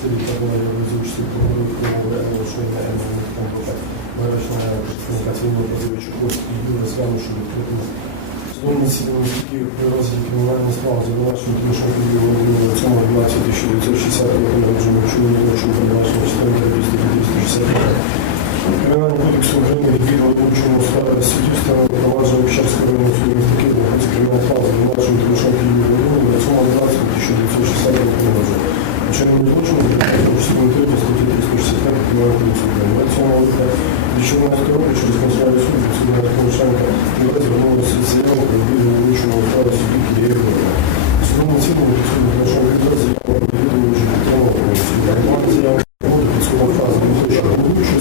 стилі та була реалізуючи програму промови оголошення емоційних комплекс вирішення представника цивільного позивачу Костки Юрія Свянушу відкритому судовому засіданні тільки при розгляді кримінальної справи за домашнім Тимошенко Юрію Володимиру 7 12 1960 року народження вчинення злочину передбачення частини 265 Кримінального кодексу України відділу виборчому судді встановлено провадження Печерського районного суду міста Києва на кримінальної справи за домашнім Тимошенко Юрію Володимиру 7 12 1960 року Злочину за частиною 3 статті 365 Кримінального України. 27 липня 2014 року через канцелярію суду судді Тимошенка ЮВ звернулася з заявою про відділу виборчого справи судді Києва. Судовому цілому суду Тимошенка ЮВ заяву про відділу виборчого підтримував суду. Роман заяву роботи під судом фрази не хоче головуючої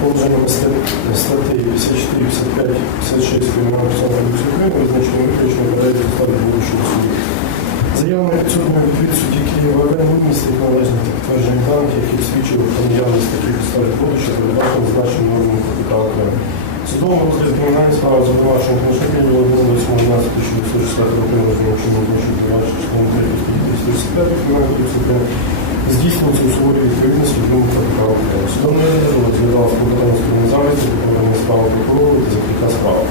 положеннями статей 54, 55, 56 Кримінального кодексу України визначено виключно перелік підстав виборчого суду. Заява на підсудного від судді Києва не містить належних підтверджень даних, які свідчили про наявність таких воду, що передбачено значення нормами КПК України. Судовому розгляд кримінальної справи за обвинуваченням Тимошенка Володимира 8.12.1960 року народження вчинення злочину передбачено частиною 3 статті 265 Кримінального кодексу України здійснюється у суворій відповідності до КПК України. Судовний розгляд розглядав клопотання сторони захисту, клопотання справи прокурору та закриття справи.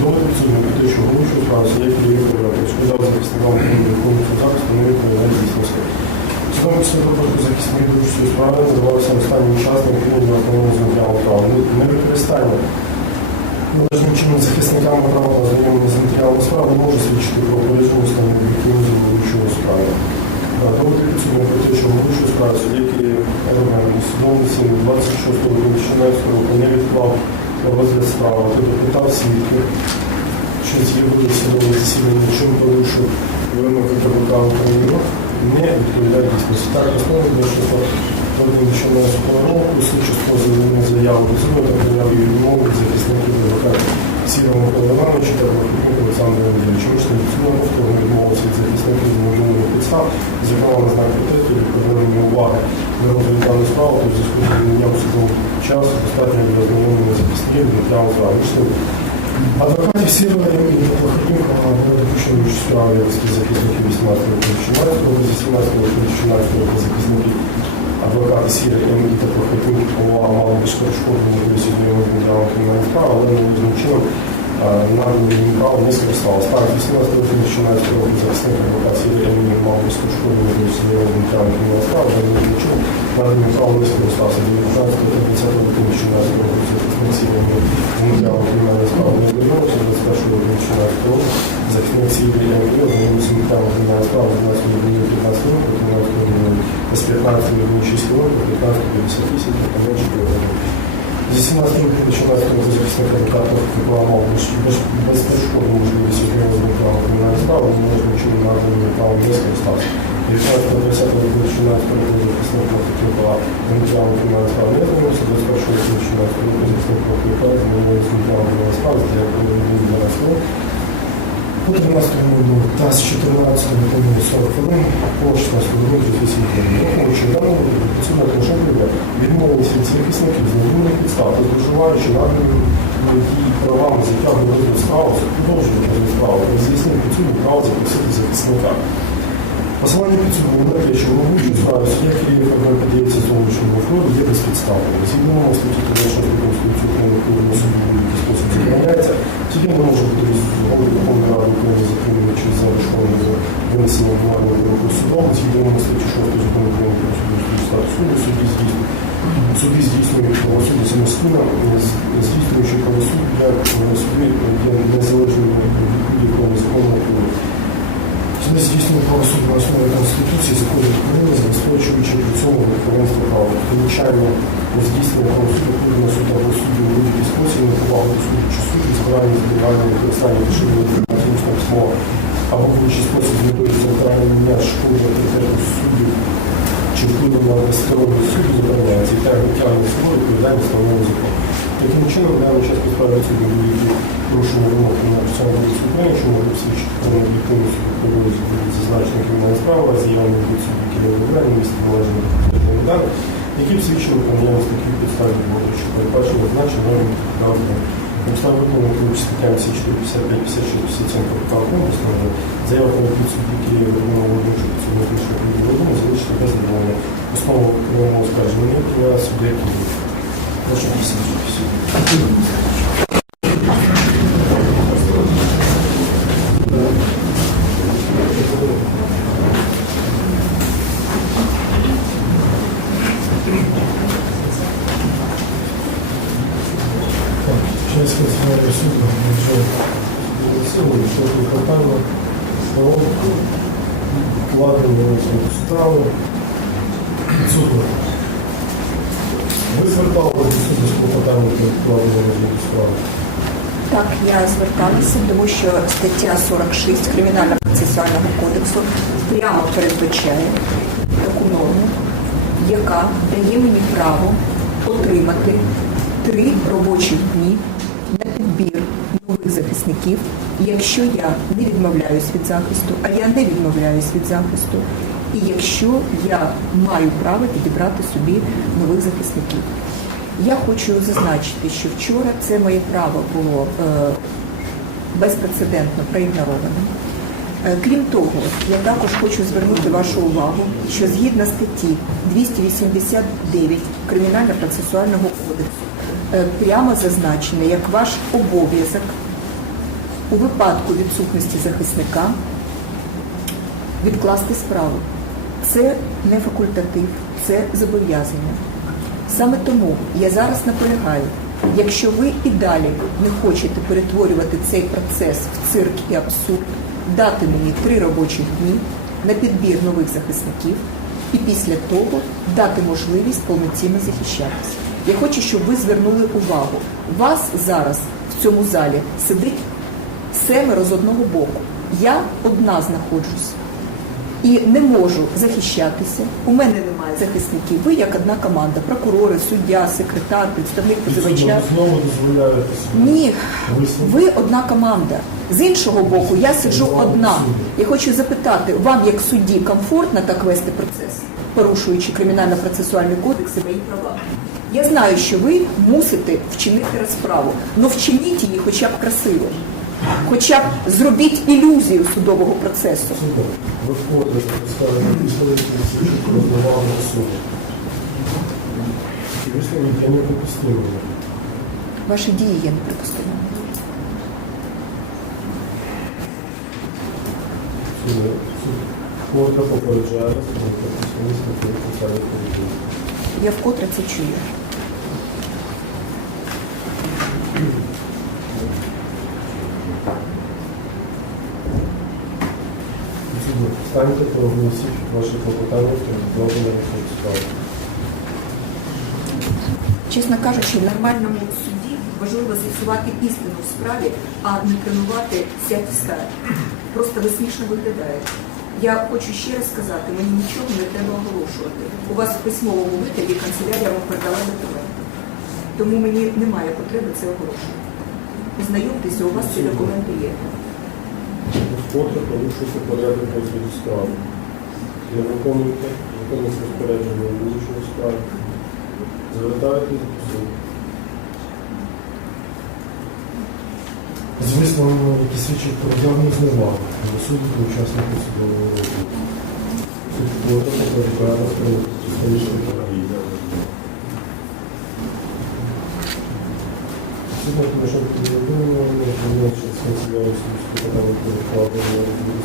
Довод підсудного те, що головуючу справу суддя Києва перешкоджав захисникам виконуючого захисту не відповідає дійсності. Судом після випадку захисників доручної справи називалися останнім часом України на основному з матеріалом права. Невикористання належним чином захисниками права на ознайомлення з матеріалом справи може свідчити про попередження стану об'єктивності головуючого справи. Що головуючу справу суддя Києва судовому сіну 26 року 2014 року не відклав розгляд справи, то допитав свідків, що з'явили судове засідання, чим порушив вимоги КПК України, не відповідає дійсності. Так, основно що Володимир Чорнецького року, слідчі позовлену заяву та прийняв її відмову захисників адвоката Сірого Микола Івановича та. Ми ж не відсутнього, хто не відмовився від захисників з невідомих підстав, зокрема на знак протесту від привернення уваги на розгляд даної справи, то в зв'язку з наданням судового часу достатньо для ознайомлення захисників з справи. Ж не Адвокатів Сірова і Плохотнюка були допущені в справі захисників 18 року 16 року, 18 року 16 року захисників адвокати Сіра і Микіта Прохотнюк увага мали безперешкодну до матеріалом кримінальної справи, але не чином наданий їм не скористалося. Так, 18 року 16 року захисник адвокат Сіра і Микіта мав безперешкодну можливість ознайомити з матеріалом кримінальної справи, але належним чином наданий право не скористався. 19 року 20 року 16 року захисник Сіра і матеріалом кримінальної справи не звернувся, 21 року 16 року захисник Сіра і Микіта звернувся з матеріалом кримінальної справи 12 року 15 року, 13 року з 15 до 6 років, 15 до 10 тисяч, та менше Зі 17 років почалася 14 років захисник адвокатів мав безперешкодну можливість отримати право кримінальної справи, не можна нічого наданого право не скористався. 19 до 20 року 14 року захисник Микола матеріалу кримінальної справи не звернувся, 21 року до 14 захисник Микола звернувся з матеріалом кримінальної справи, для якого він 12 років. По 13 годину та з 14 години 40 хвилин по 16 годину 38 хвилин. Підсудна Тимошенко відмовилися від захисників з невинних підстав, зловживаючи наданими її правами затягу розгляд справи, продовжувати справу, роз'яснив підсудні право запросити захисника. Посилання підсудного на те, що головуючу справу суддя Києва ФБР подається зовнішньому входу, є безпідставним. Згідно статті 36 Конституції України, Кодового суду будь-який спосіб забороняється, тільки не може бути голови Верховної Ради України затримані чи зарешовані за винесення обвинувального вироку судом, згідно статті 6 закону України про судовий статус суду, судді здійснюють Суди здійснюють правосуддя самостійно, здійснюючи правосуддя, суди є незалежними від будь-якого закону Суди здійснюють правосуддя на основі Конституції, законів України, забезпечуючи при цьому верховенство права. Звичайно, здійснення правосуддя на суд або судді у будь-який спосіб, не до суду чи суду, збирання, зберігання, використання рішення інформаційного письмова або в інший спосіб з метою центрального шкоди авторитету суддів на безсторонній суд забороняється і так витягнення свого відповідальність встановлено закону. Таким чином, в даному час підставляються до будь-які порушення вимог на процесуального кодексу України, що може свідчити про необ'єктивність судової зазначення кримінальної справи, з'явлення від суду, які виявляє місце належення до даних, які б свідчили про наявність таких підстав відбору, що передбачено значення норм правди. Підстави виконання керуючи статтями 54, 55, 56, 57 КПК заява про підсуд, які Через конституционный суд уже силу, що клопотання вкладення в справу. Суду. Ви зверталися до суду з клопотанням про вкладення в справу? Так, я зверталася, тому що стаття 46 Кримінального процесуального кодексу прямо передбачає таку норму, яка дає мені право отримати три робочі дні на підбір нових захисників, якщо я не відмовляюсь від захисту, а я не відмовляюсь від захисту, і якщо я маю право підібрати собі нових захисників. Я хочу зазначити, що вчора це моє право було е, безпрецедентно проігнороване. Е, Крім того, я також хочу звернути вашу увагу, що згідно статті 289 Кримінально-процесуального кодексу прямо зазначено як ваш обов'язок у випадку відсутності захисника відкласти справу. Це не факультатив, це зобов'язання. Саме тому я зараз наполягаю, якщо ви і далі не хочете перетворювати цей процес в цирк і абсурд, дати мені три робочих дні на підбір нових захисників і після того дати можливість повноцінно захищатися. Я хочу, щоб ви звернули увагу. Вас зараз в цьому залі сидить семеро з одного боку. Я одна знаходжусь і не можу захищатися. У мене немає захисників. Ви як одна команда, прокурори, суддя, секретар, представник позивача. Знову дозволяєте. Ні, ви одна команда. З іншого боку, я сиджу одна. Я хочу запитати, вам як судді комфортно так вести процес, порушуючи кримінально-процесуальний кодекс і мої права? Я знаю, що ви мусите вчинити розправу, але вчиніть її хоча б красиво. Хоча б зробіть ілюзію судового процесу. Ваші дії є неприпустимими. Коротко соціальних. Я вкотре це чую. Суду, станьте та оголосіть ваші клопотання про відновлення справи. Чесно кажучи, в нормальному суді важливо з'ясувати істину в справі, а не тренувати сядь встань. Просто ви смішно виглядаєте. Я хочу ще раз сказати, мені нічого не треба оголошувати. У вас в письмовому вигляді канцелярія вам передала документи. Тому мені немає потреби це оголошувати. Знайомтеся, у вас ці документи є. Вкотре порушуєте порядок розгляду справи. Не виконуєте якомусь розпорядження вилучення справи. Звертаєтесь до суду. Звісно, які свідчать про діагноз невагу до суду та учасників судового розгляду. Суд вас про історичні події. Сьогодні тому що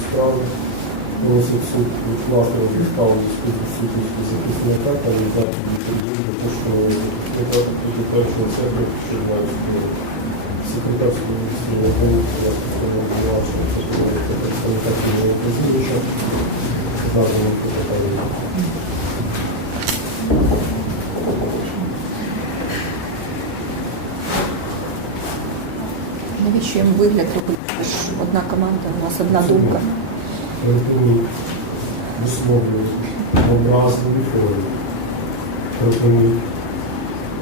справи. Просить суд відкласти розгляд справи у зв'язку з відсутністю захисника та віддати відповідь до пошукового захисника до першого серпня 2016 року. Секретар судового засідання голови нас вашого представника цивільного позивача вказано в їм вигляд одна команда, у нас одна думка. Припиніть висловлювати в образливій формі.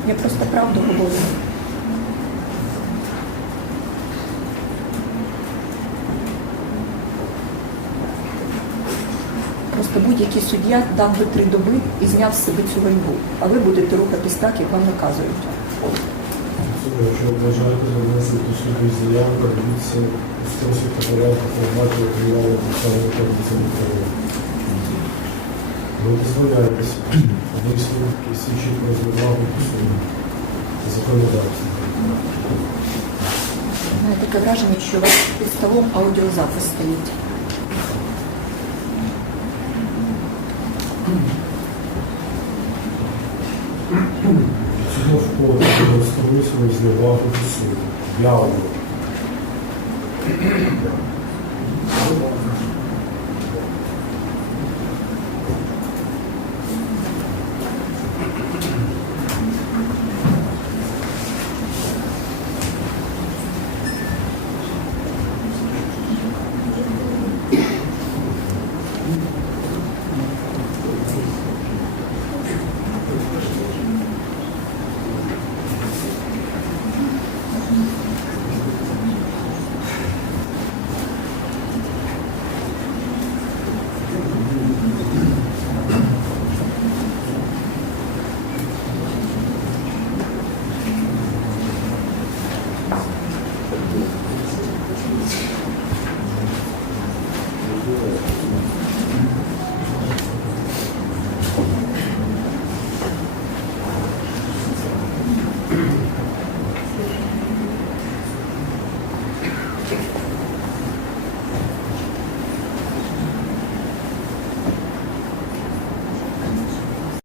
Я просто правду говорю. Просто будь-який суддя дав би три доби і зняв з себе цю ганьбу. А ви будете рухатись так, як вам наказують. Суду, Якщо ви бажаєте занести до суду із заяви, подивіться у спосіб та порядку формату кримінального процесуального кодексу України. Ви дозволяєтесь висновки всі чітко розглядати по суду законодавства. У мене таке враження, що у вас під столом аудіозапис стоїть. Цього входить isso nos levanta do sul? Diálogo.